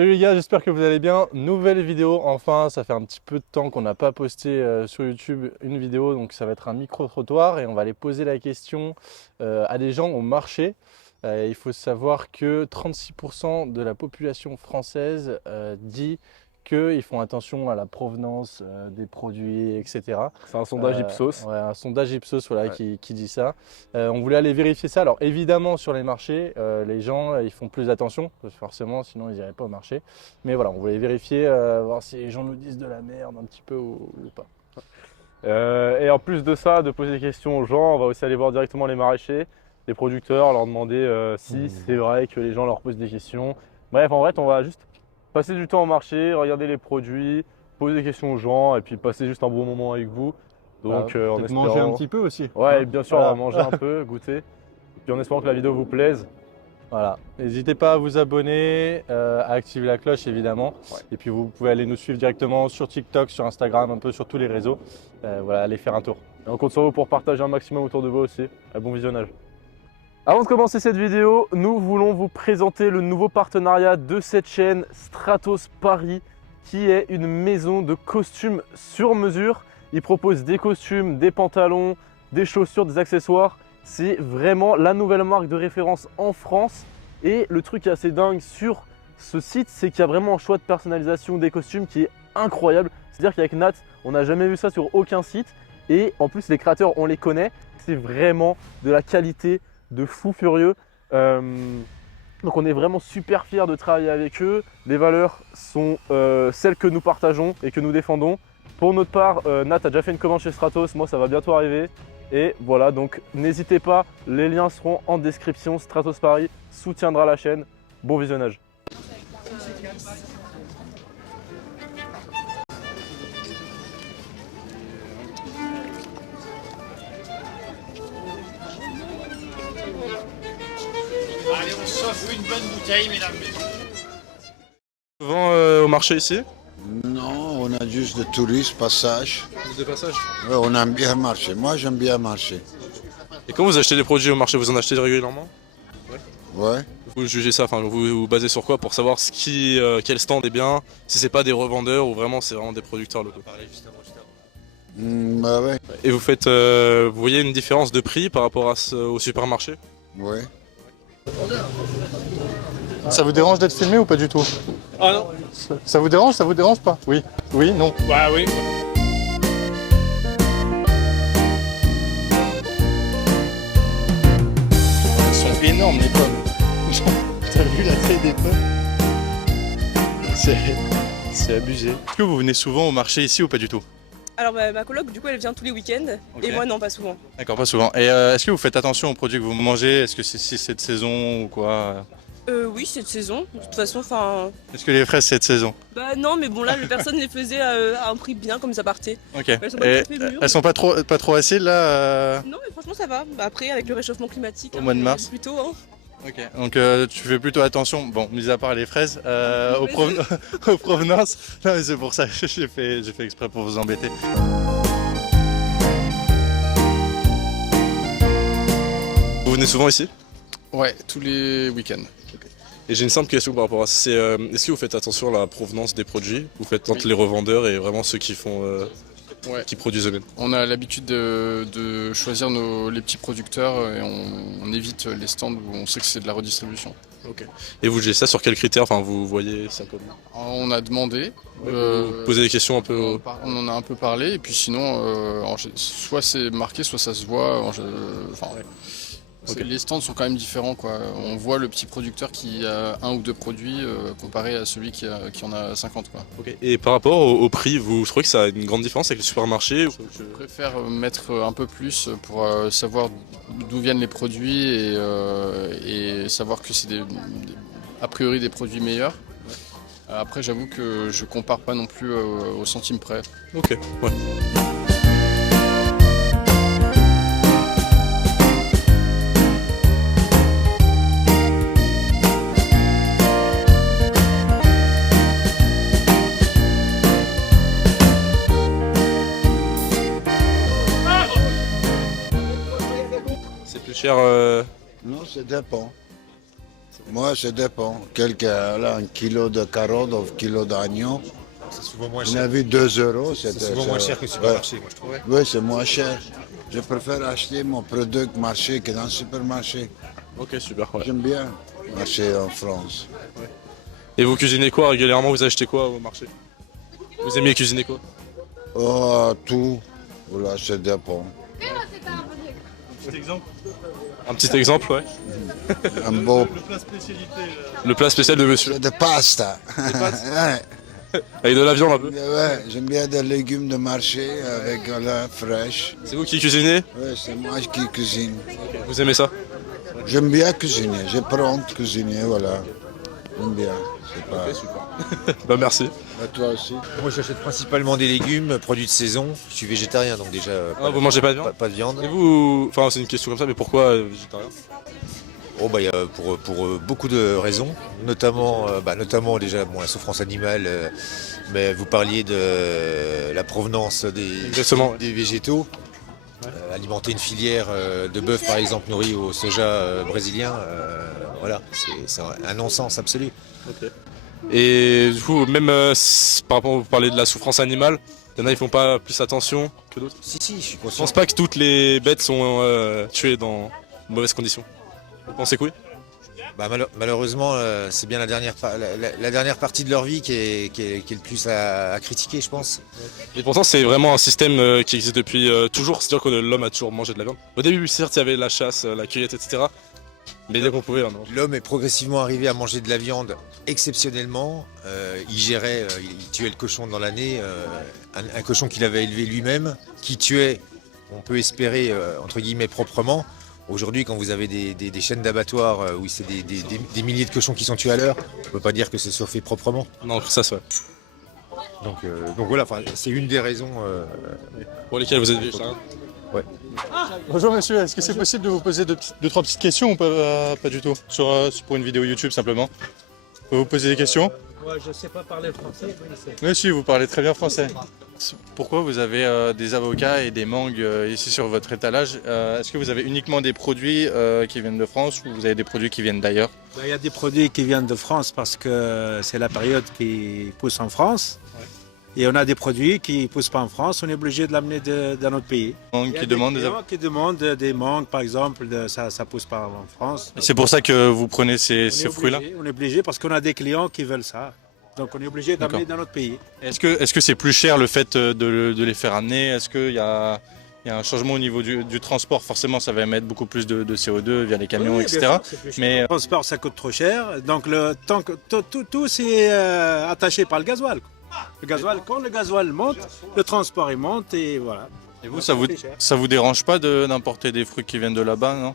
Salut les gars, j'espère que vous allez bien. Nouvelle vidéo, enfin, ça fait un petit peu de temps qu'on n'a pas posté sur YouTube une vidéo, donc ça va être un micro-trottoir et on va aller poser la question à des gens au marché. Il faut savoir que 36% de la population française dit qu'ils font attention à la provenance des produits, etc. C'est un sondage Ipsos. Ouais, un sondage Ipsos voilà, Ouais. qui dit ça. On voulait aller vérifier ça. Alors évidemment sur les marchés, les gens ils font plus attention, parce que forcément sinon ils n'iraient pas au marché. Mais voilà, on voulait vérifier, voir si les gens nous disent de la merde un petit peu ou pas. Et en plus de ça, de poser des questions aux gens, on va aussi aller voir directement les maraîchers, les producteurs, leur demander si c'est vrai que les gens leur posent des questions. Bref, en fait, on va juste passer du temps au marché, regarder les produits, poser des questions aux gens et puis passer juste un bon moment avec vous. Donc en Peut-être manger un espérant... petit peu aussi. Ouais, Hein, et bien sûr, on voilà. va manger un peu, goûter. Et puis en espérant que la vidéo vous plaise. Voilà, n'hésitez pas à vous abonner, à activer la cloche évidemment. Ouais. Et puis vous pouvez aller nous suivre directement sur TikTok, sur Instagram, un peu sur tous les réseaux. Voilà, allez faire un tour. Et on compte sur vous pour partager un maximum autour de vous aussi. Bon visionnage. Avant de commencer cette vidéo, nous voulons vous présenter le nouveau partenariat de cette chaîne, Stratos Paris, qui est une maison de costumes sur mesure. Ils proposent des costumes, des pantalons, des chaussures, des accessoires. C'est vraiment la nouvelle marque de référence en France. Et le truc assez dingue sur ce site, c'est qu'il y a vraiment un choix de personnalisation des costumes qui est incroyable. C'est-à-dire qu'avec Nat, on n'a jamais vu ça sur aucun site. Et en plus, les créateurs, on les connaît. C'est vraiment de la qualité de fou furieux. Donc on est vraiment super fiers de travailler avec eux. Les valeurs sont celles que nous partageons et que nous défendons. Pour notre part, Nat a déjà fait une commande chez Stratos, moi ça va bientôt arriver. Et voilà, donc n'hésitez pas, les liens seront en description. Stratos Paris soutiendra la chaîne. Bon visionnage. Allez, on s'offre une bonne bouteille, mesdames, messieurs. Souvent au marché ici? Non, on a juste des touristes, passage. De passage. Ouais, on aime bien marcher. Moi, j'aime bien marcher. Et quand vous achetez des produits au marché, vous en achetez régulièrement? Ouais. Vous jugez ça, enfin vous vous basez sur quoi pour savoir quel stand est bien, si c'est pas des revendeurs ou vraiment c'est vraiment des producteurs locaux? Bah ouais. Et vous faites, vous voyez une différence de prix par rapport au supermarché? Ouais. Ça vous dérange d'être filmé ou pas du tout? Ah non. Ça vous dérange pas? Oui. Oui, non. Bah oui. Elles sont énormes les pommes. T'as vu la taille des pommes? C'est abusé. Est-ce que vous venez souvent au marché ici ou pas du tout? Alors ma coloc du coup elle vient tous les week-ends Ok. et moi non pas souvent. D'accord, pas souvent. Et est-ce que vous faites attention aux produits que vous mangez? Est-ce que c'est cette saison ou quoi? Oui cette saison, de toute façon enfin... Est-ce que les fraises c'est cette saison? Bah non mais bon là les personnes les faisaient à un prix bien comme ça partait. Ok. Elles sont pas Et tout à fait mûres. elles sont pas trop acides là Non mais franchement ça va, bah, après avec le réchauffement climatique... Au mois de mars. Plutôt hein. Ok. Donc tu fais plutôt attention, bon, mis à part les fraises, aux, Les fraises. aux provenances. Non mais c'est pour ça que j'ai fait exprès pour vous embêter. Vous venez souvent ici? Ouais, tous les week-ends. Et j'ai une simple question par rapport à ça. Est-ce que vous faites attention à la provenance des produits? Vous faites entre Oui. les revendeurs et vraiment ceux qui font, Ouais. qui produisent eux-mêmes? On a l'habitude de choisir les petits producteurs et on évite les stands où on sait que c'est de la redistribution. Ok. Et vous jugez ça sur quels critères? Enfin, vous voyez ça comment? On a demandé, Vous posez des questions un peu. on en a un peu parlé et puis sinon, soit c'est marqué, soit ça se voit. Enfin, Ok. les stands sont quand même différents, quoi. On voit le petit producteur qui a un ou deux produits comparé à celui qui en a 50, quoi. Ok. Et par rapport au prix, vous trouvez que ça a une grande différence avec le supermarché ou... Je préfère mettre un peu plus pour savoir d'où viennent les produits et savoir que c'est a priori des produits meilleurs. Après, j'avoue que je compare pas non plus au centime près. Ok, ouais. C'est plus cher. Non, ça dépend. Moi, ça dépend. Quelqu'un a un kilo de carottes ou un kilo d'oignons. C'est souvent moins On cher. a vu 2 euros. C'est souvent moins cher que le supermarché, moi je trouve. Oui, c'est moins cher. Je préfère acheter mon produit marché que dans le supermarché. Ok, super. Ouais. J'aime bien marcher en France. Et vous cuisinez quoi régulièrement? Vous achetez quoi au marché? Vous aimez cuisiner quoi? Oh, tout. Voilà, ça dépend. Un petit exemple, ouais. Un beau Le plat spécial de monsieur. de pasta. Ouais. Avec de la viande un peu. Ouais, j'aime bien des légumes de marché avec la fraîche. C'est vous qui cuisinez? Ouais, c'est moi qui cuisine. Vous aimez ça? J'aime bien cuisiner. Je prends de cuisiner, voilà. J'aime bien. C'est pas... Bah merci. À toi aussi. Moi j'achète principalement des légumes, produits de saison. Je suis végétarien donc déjà Ah, vous mangez pas de viande? pas de viande. Et vous, enfin c'est une question comme ça, mais pourquoi végétarien? Oh, bah, il y a pour beaucoup de raisons, notamment déjà bon, la souffrance animale, mais vous parliez de la provenance Exactement, ouais. des végétaux. Alimenter une filière de bœuf par exemple nourrie au soja brésilien, voilà, c'est un non-sens absolu. Et du coup, même par rapport, vous parlez de la souffrance animale, il y en a ils font pas plus attention que d'autres. Si, je suis Je conscient. pense pas que toutes les bêtes sont tuées dans de mauvaises conditions. Vous pensez que oui? Bah, malheureusement, c'est bien la dernière partie de leur vie qui est le plus à critiquer, je pense. Et pourtant, c'est vraiment un système qui existe depuis toujours. C'est-à-dire que l'homme a toujours mangé de la viande. Au début, certes, il y avait la chasse, la cueillette, etc. Mais dès qu'on pouvait, non. L'homme est progressivement arrivé à manger de la viande exceptionnellement. Il gérait, il tuait le cochon dans l'année, un cochon qu'il avait élevé lui-même, qui tuait, on peut espérer, entre guillemets, proprement. Aujourd'hui, quand vous avez des chaînes d'abattoirs où c'est des milliers de cochons qui sont tués à l'heure, on ne peut pas dire que ce soit fait proprement. Non, ça, c'est vrai. Donc voilà, c'est une des raisons. Pour lesquels vous êtes végétarien? Bonjour monsieur, est-ce que c'est possible de vous poser deux, trois petites questions ou pas du tout pour une vidéo YouTube simplement? Je peux vous poser des questions? Moi, je sais pas parler français. Oui, si, vous parlez très bien français. Pourquoi vous avez des avocats et des mangues ici sur votre étalage? Est-ce que vous avez uniquement des produits qui viennent de France ou vous avez des produits qui viennent d'ailleurs? Il y a des produits qui viennent de France parce que c'est la période qui pousse en France. Et on a des produits qui ne poussent pas en France, on est obligé de l'amener dans notre pays. Mangues Il y a qui des demandent clients qui demandent des mangues, par exemple, ça ne pousse pas en France. C'est pour ça que vous prenez ces On est fruits-là? obligé, on est obligé parce qu'on a des clients qui veulent ça. Donc on est obligé d'amener dans notre pays. Est-ce que c'est plus cher le fait de les faire amener? Est-ce qu'il y a un changement au niveau du transport? Forcément, ça va émettre beaucoup plus de CO2 via les camions, Oui, etc. bien sûr, c'est plus cher. Mais Le transport, ça coûte trop cher. Donc tout c'est attaché par le gasoil. Le gasoil, quand le gasoil monte, le transport il monte et voilà. et vous, ça vous dérange pas d'importer des fruits qui viennent de là-bas, non?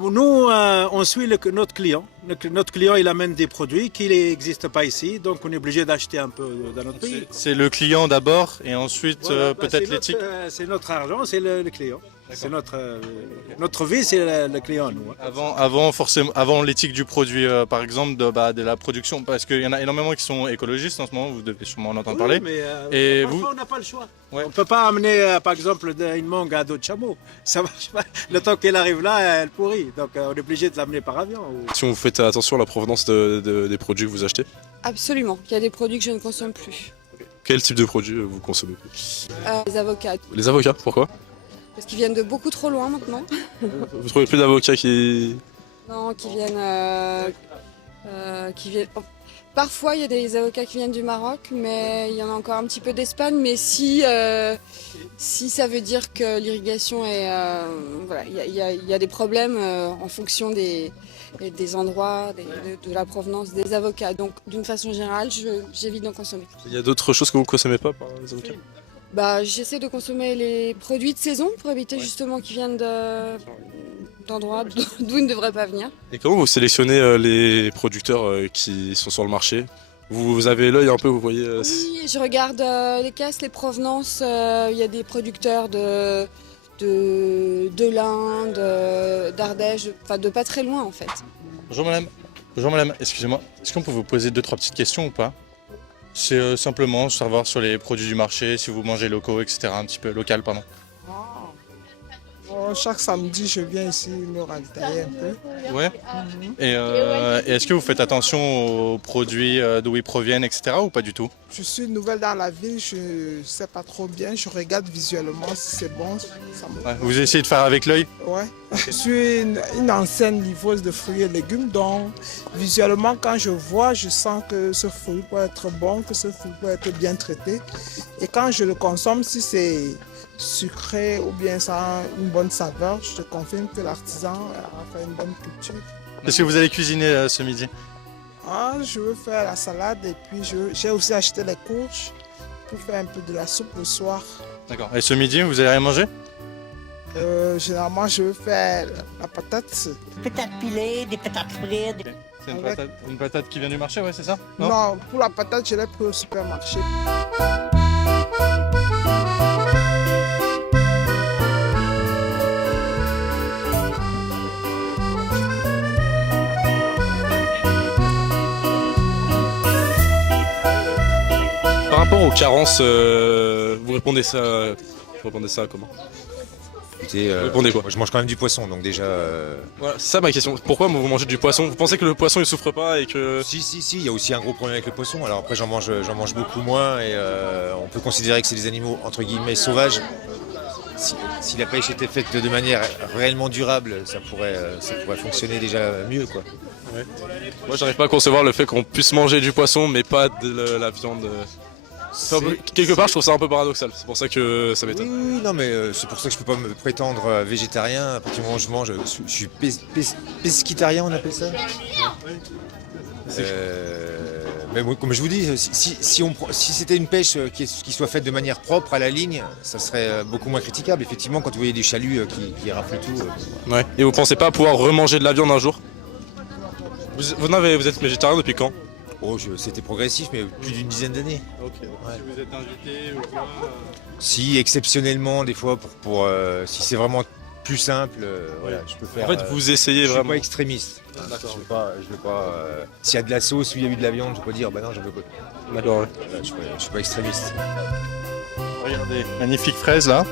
Nous, on suit notre client. Notre client, il amène des produits qui n'existent pas ici, donc on est obligé d'acheter un peu dans notre pays. C'est le client d'abord et ensuite Voilà, peut-être c'est l'éthique. c'est notre argent, c'est le client. C'est notre vie, c'est le client, nous. Hein. Avant l'éthique du produit, par exemple, de la production, parce qu'il y en a énormément qui sont écologistes en ce moment, vous devez sûrement en entendre parler. Oui, mais Et parfois, vous- on n'a pas le choix. Ouais. On ne peut pas amener, par exemple, une mangue à dos de chameau. Ça marche pas. Le temps qu'elle arrive là, elle pourrit. Donc on est obligé de l'amener par avion. Si vous faites attention à la provenance des produits que vous achetez, Absolument. Il y a des produits que je ne consomme plus. quel type de produits vous consommez? Les avocats. Les avocats, pourquoi? Parce qu'ils viennent de beaucoup trop loin maintenant. Vous trouvez plus d'avocats qui... Non, qui viennent. Parfois, il y a des avocats qui viennent du Maroc, mais il y en a encore un petit peu d'Espagne. Mais si ça veut dire que l'irrigation est, voilà, il y a des problèmes en fonction des endroits, de la provenance des avocats. Donc, d'une façon générale, j'évite d'en consommer. Il y a d'autres choses que vous consommez pas par les avocats? J'essaie de consommer les produits de saison pour éviter justement qu'ils viennent d'endroits d'où ils ne devraient pas venir. Et comment vous sélectionnez les producteurs qui sont sur le marché? Vous avez l'œil un peu, vous voyez Oui, je regarde les caisses, les provenances. Il y a des producteurs de l'Inde, d'Ardèche, enfin de pas très loin en fait. Bonjour madame, excusez-moi, est-ce qu'on peut vous poser deux, trois petites questions ou pas? C'est simplement savoir sur les produits du marché, si vous mangez locaux, etc. Un petit peu local, pardon. Oh, Donc chaque samedi, je viens ici me ravitailler un peu. Ouais. Et est-ce que vous faites attention aux produits d'où ils proviennent, etc. ou pas du tout? Je suis nouvelle dans la ville, je ne sais pas trop bien. Je regarde visuellement si c'est bon. Ça me... Ouais. Vous essayez de faire avec l'œil? Ouais. Je suis une ancienne livreuse de fruits et légumes, donc visuellement, quand je vois, je sens que ce fruit peut être bon, que ce fruit peut être bien traité. Et quand je le consomme, si c'est sucré ou bien ça a une bonne saveur, je te confirme que l'artisan a fait une bonne culture. Est-ce que vous allez cuisiner ce midi? Ah, je veux faire la salade et puis j'ai aussi acheté les courges pour faire un peu de la soupe le soir. D'accord. Et ce midi, vous allez rien manger? Généralement, je veux faire la patate. Patates pilées, des patates frites. C'est une patate qui vient du marché, ouais, c'est ça? Non, pour la patate, je l'ai pris au supermarché. Par rapport aux carences, vous répondez ça comment? Écoutez, Répondez quoi? moi, je mange quand même du poisson, donc déjà... Voilà, c'est ça ma question. Pourquoi vous mangez du poisson? Vous pensez que le poisson il souffre pas et que... Si, il y a aussi un gros problème avec le poisson. Alors après, j'en mange beaucoup moins et on peut considérer que c'est des animaux entre guillemets sauvages. Si la pêche était faite de manière réellement durable, ça pourrait fonctionner déjà mieux, quoi. Ouais. Moi, j'arrive pas à concevoir le fait qu'on puisse manger du poisson mais pas de la viande. Quelque part, je trouve ça un peu paradoxal. C'est pour ça que ça m'étonne. Oui, non, mais c'est pour ça que je peux pas me prétendre végétarien. À partir du moment où je mange, je suis pesquitarien, on appelle ça. Mais bon, comme je vous dis, si c'était une pêche qui soit faite de manière propre à la ligne, ça serait beaucoup moins critiquable. Effectivement, quand vous voyez des chaluts qui raflent tout. Ouais. Et vous pensez pas pouvoir remanger de la viande un jour? Vous êtes végétarien depuis quand? Oh, c'était progressif, mais plus d'une dizaine d'années. Ok. Ouais. Si vous êtes invité ou quoi? Si, exceptionnellement, des fois, si c'est vraiment plus simple, voilà, je peux faire. En fait, vous essayez je vraiment. suis pas extrémiste. D'accord. Je veux pas. S'il y a de la sauce ou il y a eu de la viande, je peux pas dire, bah non, j'en veux pas. D'accord, ouais. Voilà, je suis pas extrémiste. Regardez, magnifique fraise là.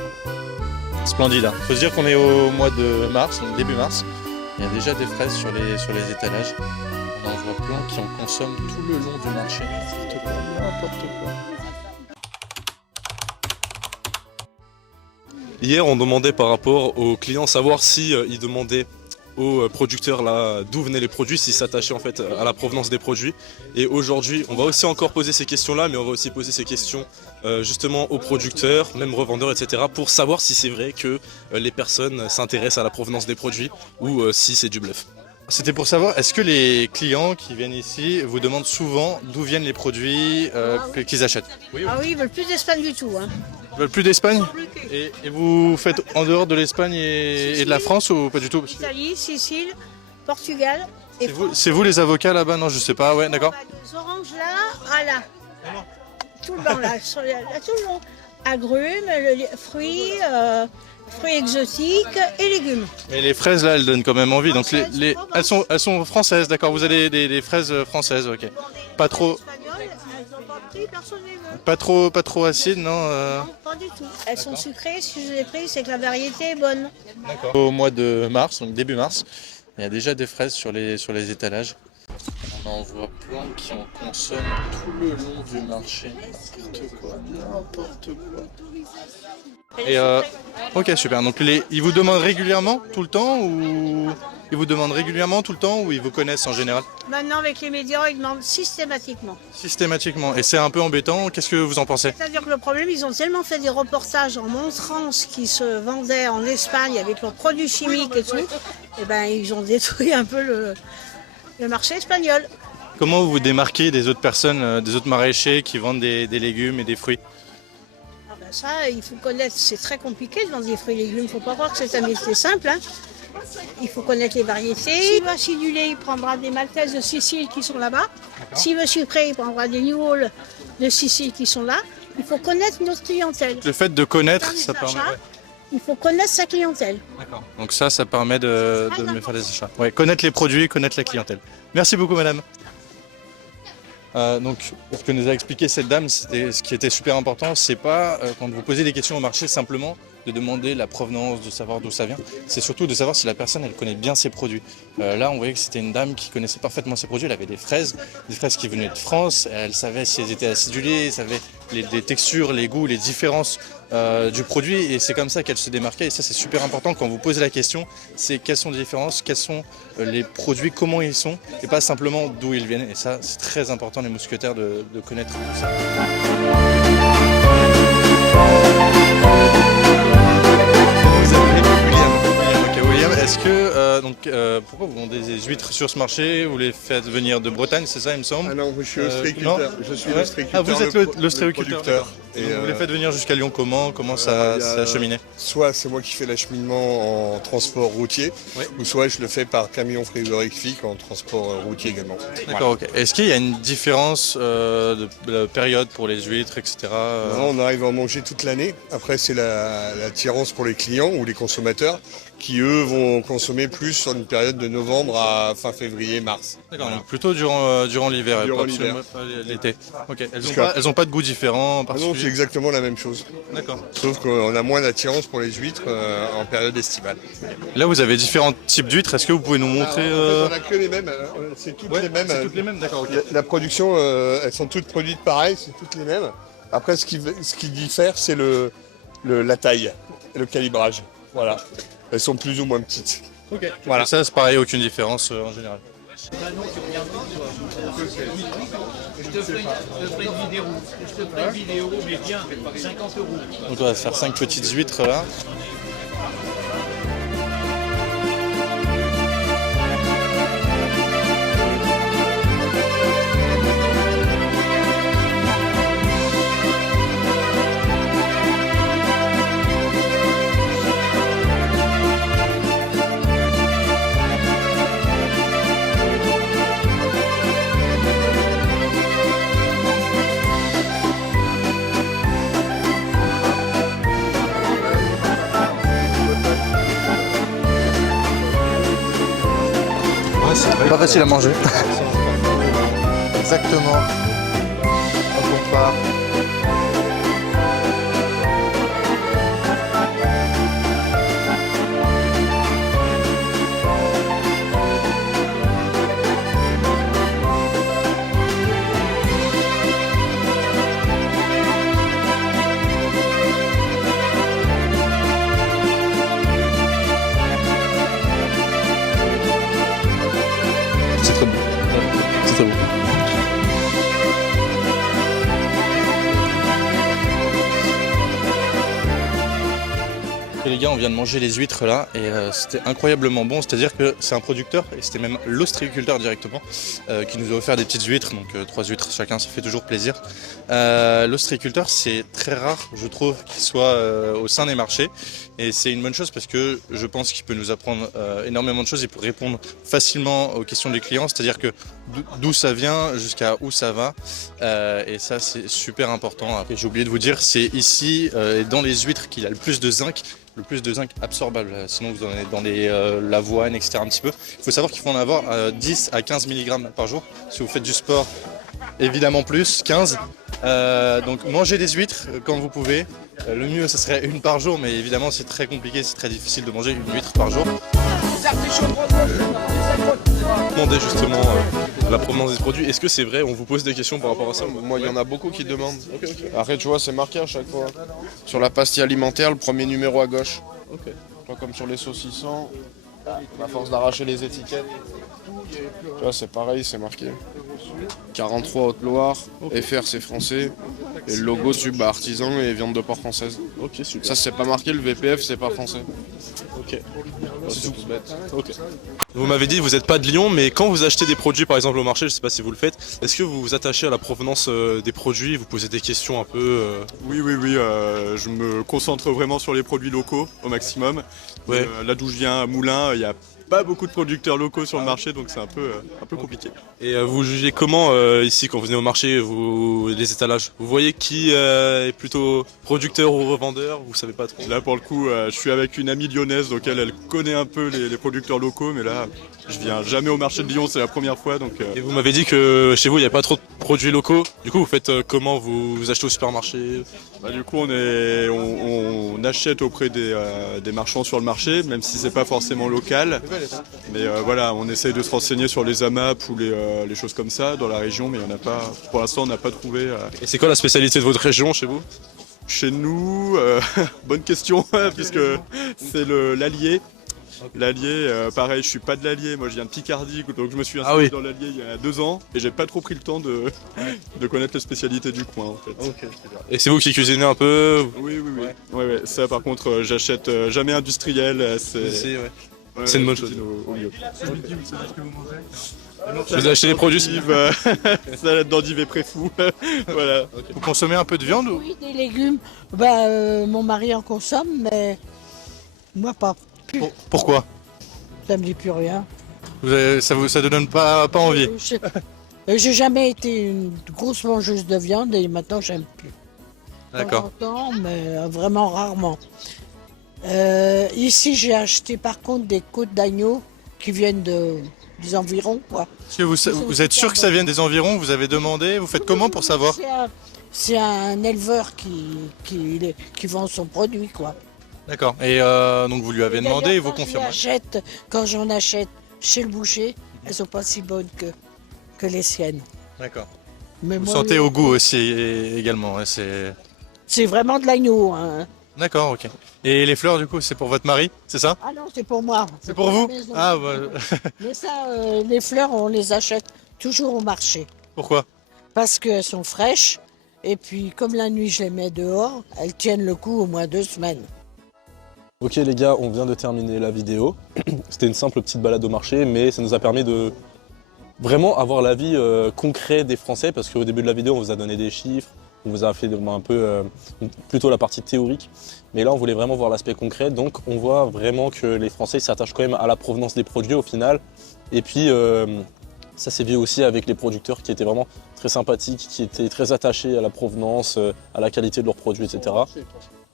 Splendide. Hein. Faut se dire qu'on est au mois de mars, donc début mars. Il y a déjà des fraises sur les étalages. On en voit plein qui en consomment tout le long du marché. N'importe quoi. Hier, on demandait par rapport aux clients savoir si ils demandaient aux producteurs là d'où venaient les produits, s'ils s'attachaient en fait à la provenance des produits. Et aujourd'hui, on va aussi encore poser ces questions-là, mais on va aussi poser ces questions justement aux producteurs, même revendeurs, etc. pour savoir si c'est vrai que les personnes s'intéressent à la provenance des produits ou si c'est du bluff. C'était pour savoir, est-ce que les clients qui viennent ici vous demandent souvent d'où viennent les produits qu'ils achètent? Ah oui, ils veulent plus d'Espagne du tout. Hein. Ils veulent plus d'Espagne? Et vous faites en dehors de l'Espagne et de la France ou pas du tout? Italie, Sicile, Portugal. Et C'est vous les avocats là-bas? Non, je sais pas, ouais, d'accord. Les oranges là, là. Tout le long là, tout le long. Agrumes, fruits, fruits exotiques et légumes. Et les fraises là, elles donnent quand même envie. Donc Françaises, elles sont françaises, d'accord. Vous avez des fraises françaises, ok. Pas trop, Elles n'ont pas de prix, personne ne les veut. pas trop acides, non. Non, pas du tout. Elles sont sucrées, si je les ai prises, c'est que la variété est bonne. Au mois de mars, donc début mars, il y a déjà des fraises sur les étalages. On en voit plein qui en consomment tout le long du marché. N'importe quoi. Et ok, super. Donc ils vous demandent régulièrement tout le temps ou ils vous demandent régulièrement tout le temps ou ils vous connaissent en général? Maintenant, avec les médias, ils demandent systématiquement. Systématiquement. Et c'est un peu embêtant. Qu'est-ce que vous en pensez? C'est-à-dire que le problème, ils ont tellement fait des reportages en montrant ce qui se vendait en Espagne avec leurs produits chimiques et tout, et ben ils ont détruit un peu le marché espagnol. Comment vous vous démarquez des autres personnes, des autres maraîchers qui vendent des légumes et des fruits? Ah ben ça, il faut connaître, c'est très compliqué de vendre des fruits et légumes, il ne faut pas croire que c'est un métier simple. Hein. Il faut connaître les variétés. S'il veut acidulé, il prendra des maltaises de Sicile qui sont là-bas. S'il veut sucré, il prendra des New Hall de Sicile qui sont là. Il faut connaître notre clientèle. Le fait de connaître, ça permet... Ouais. Il faut connaître sa clientèle. D'accord. Donc ça permet de me faire des achats. Ouais, connaître les produits, connaître la clientèle. Merci beaucoup madame. Donc, ce que nous a expliqué cette dame, ce qui était super important, c'est pas quand vous posez des questions au marché simplement de demander la provenance, de savoir d'où ça vient. C'est surtout de savoir si la personne elle connaît bien ses produits. Là on voyait que c'était une dame qui connaissait parfaitement ses produits. Elle avait des fraises qui venaient de France. Elle savait si elles étaient acidulées, elle savait les textures, les goûts, les différences du produit, et c'est comme ça qu'elle se démarquait. Et ça c'est super important quand vous posez la question, c'est quelles sont les différences, quels sont les produits, comment ils sont, et pas simplement d'où ils viennent. Et ça c'est très important les mousquetaires de connaître tout ça. William, est-ce que pourquoi vous vendez des huîtres sur ce marché? Vous les faites venir de Bretagne, c'est ça il me semble? Ah non, je suis l'ostréiculteur. Je suis l'ostréiculteur. Ah, vous êtes l'ostréiculteur. Et vous les faites venir jusqu'à Lyon comment ça acheminé? Soit c'est moi qui fais l'acheminement en transport routier, ou soit je le fais par camion frigorifique en transport routier également. D'accord, ok. Est-ce qu'il y a une différence de période pour les huîtres, etc. Non, on arrive à en manger toute l'année. Après, c'est l'attirance pour les clients ou les consommateurs qui, eux, vont consommer plus sur une période de novembre à fin février, mars. D'accord, donc plutôt durant l'hiver, Durant pas l'été. Ok. Elles ont pas de goût différent particulier? Non, c'est exactement la même chose. D'accord. Sauf qu'on a moins d'attirance pour les huîtres en période estivale. Là, vous avez différents types d'huîtres. Est-ce que vous pouvez nous montrer En fait, on n'a que les mêmes. C'est toutes les mêmes. C'est toutes les mêmes, d'accord. Ok. La production, elles sont toutes produites pareil, c'est toutes les mêmes. Après, ce qui diffère, c'est la taille et le calibrage. Voilà. Elles sont plus ou moins petites. Ok. Voilà. Et ça, c'est pareil, aucune différence en général. Je te ferai une vidéo, mais bien, 50 €. Donc on va faire 5 petites huîtres là. Pas facile à manger. Exactement. Hop, on part. C'est très bon. C'est très bon. Et les gars, on vient de manger les huîtres là et c'était incroyablement bon. C'est-à-dire que c'est un producteur et c'était même l'ostréiculteur directement qui nous a offert des petites huîtres, donc 3 huîtres chacun, ça fait toujours plaisir. L'ostréiculteur, c'est très rare, je trouve, qu'il soit au sein des marchés et c'est une bonne chose parce que je pense qu'il peut nous apprendre énormément de choses et pour répondre facilement aux questions des clients, c'est-à-dire que d'où ça vient jusqu'à où ça va et ça c'est super important. Et j'ai oublié de vous dire, c'est ici dans les huîtres qu'il y a le plus de zinc absorbable, sinon vous en avez dans l'avoine, etc. un petit peu. Il faut savoir qu'il faut en avoir 10 à 15 mg par jour. Si vous faites du sport, évidemment plus, 15. Donc mangez des huîtres quand vous pouvez. Le mieux, ce serait une par jour, mais évidemment c'est très compliqué, c'est très difficile de manger une huître par jour. Demandez justement la provenance des produits. Est-ce que c'est vrai? On vous pose des questions par rapport à ça? Moi, il y en a beaucoup qui demandent. Après, tu vois, c'est marqué à chaque fois. Sur la pastille alimentaire, le premier numéro à gauche. Tu vois, comme sur les saucissons, à force d'arracher les étiquettes. Tu vois, c'est pareil, c'est marqué. 43 Haute-Loire, FR c'est français, et le logo sub artisan et viande de porc française. Ok, super. Ça, c'est pas marqué, le VPF, c'est pas français. Ok. C'est tout bête. Ok. Vous m'avez dit que vous n'êtes pas de Lyon, mais quand vous achetez des produits par exemple au marché, je ne sais pas si vous le faites, est-ce que vous vous attachez à la provenance des produits, vous posez des questions un peu Oui, je me concentre vraiment sur les produits locaux au maximum. Ouais. Là d'où je viens, à Moulins, il n'y a pas beaucoup de producteurs locaux sur le marché, donc c'est un peu compliqué. Et vous jugez comment ici quand vous venez au marché, les étalages? Vous voyez qui est plutôt producteur ou revendeur? Vous savez pas trop? Là pour le coup, je suis avec une amie lyonnaise, donc elle connaît un peu les producteurs locaux, mais là, Je viens jamais au marché de Lyon, c'est la première fois. Donc, Et vous m'avez dit que chez vous, il n'y a pas trop de produits locaux. Du coup, vous faites comment? Vous achetez au supermarché? du coup, on achète auprès des marchands sur le marché, même si c'est pas forcément local. Mais voilà, on essaye de se renseigner sur les AMAP ou les choses comme ça dans la région, mais on n'a pas, pour l'instant, on n'a pas trouvé. Et c'est quoi la spécialité de votre région chez vous? Chez nous, bonne question, puisque c'est l'Allier. L'Allier, pareil, je suis pas de l'Allier, moi je viens de Picardie, donc je me suis installé dans l'Allier il y a 2 ans et j'ai pas trop pris le temps de connaître les spécialités du coin en fait. Okay. Et c'est vous qui cuisinez un peu? Oui. Ouais. Ça par contre, j'achète jamais industriel, c'est une bonne chose. Vous achetez des produits salade d'endive et préfou, voilà. Okay. Vous consommez un peu de viande? Oui, des légumes, mon mari en consomme, mais moi pas. Pourquoi? Ça me dit plus rien. Ça ne donne pas envie? J'ai jamais été une grosse mangeuse de viande et maintenant j'aime plus. D'accord. De temps en temps, mais vraiment rarement. Ici j'ai acheté par contre des côtes d'agneau qui viennent des environs, quoi. Vous êtes sûr que ça vient des environs? Vous avez demandé? Vous faites comment pour savoir? C'est un éleveur qui vend son produit, quoi. D'accord. Et donc vous lui avez demandé et vous confirmez? Quand j'en achète chez le boucher, elles sont pas si bonnes que les siennes. D'accord. Mais vous moi, sentez au goût aussi également? C'est vraiment de l'agneau. Hein. D'accord, ok. Et les fleurs du coup, c'est pour votre mari, c'est ça? Ah non, c'est pour moi. C'est pour vous? Ah Mais ça, les fleurs, on les achète toujours au marché. Pourquoi? Parce qu'elles sont fraîches. Et puis, comme la nuit, je les mets dehors, elles tiennent le coup au moins 2 semaines. Ok les gars, on vient de terminer la vidéo. C'était une simple petite balade au marché, mais ça nous a permis de vraiment avoir l'avis concret des Français, parce qu'au début de la vidéo, on vous a donné des chiffres, on vous a fait un peu plutôt la partie théorique, mais là on voulait vraiment voir l'aspect concret, donc on voit vraiment que les Français s'attachent quand même à la provenance des produits au final, et puis ça s'est vu aussi avec les producteurs qui étaient vraiment très sympathiques, qui étaient très attachés à la provenance, à la qualité de leurs produits, etc.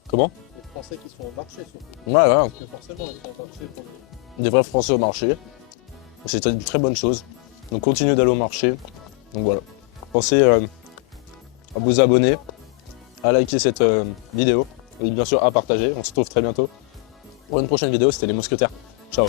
Comment? Français qui sont au marché surtout. Ouais. Parce que forcément, ils sont au marché. Des vrais Français au marché. C'est une très bonne chose. Donc continuez d'aller au marché. Donc voilà. Pensez à vous abonner, à liker cette vidéo et bien sûr à partager. On se retrouve très bientôt pour une prochaine vidéo. C'était les Mousquetaires. Ciao.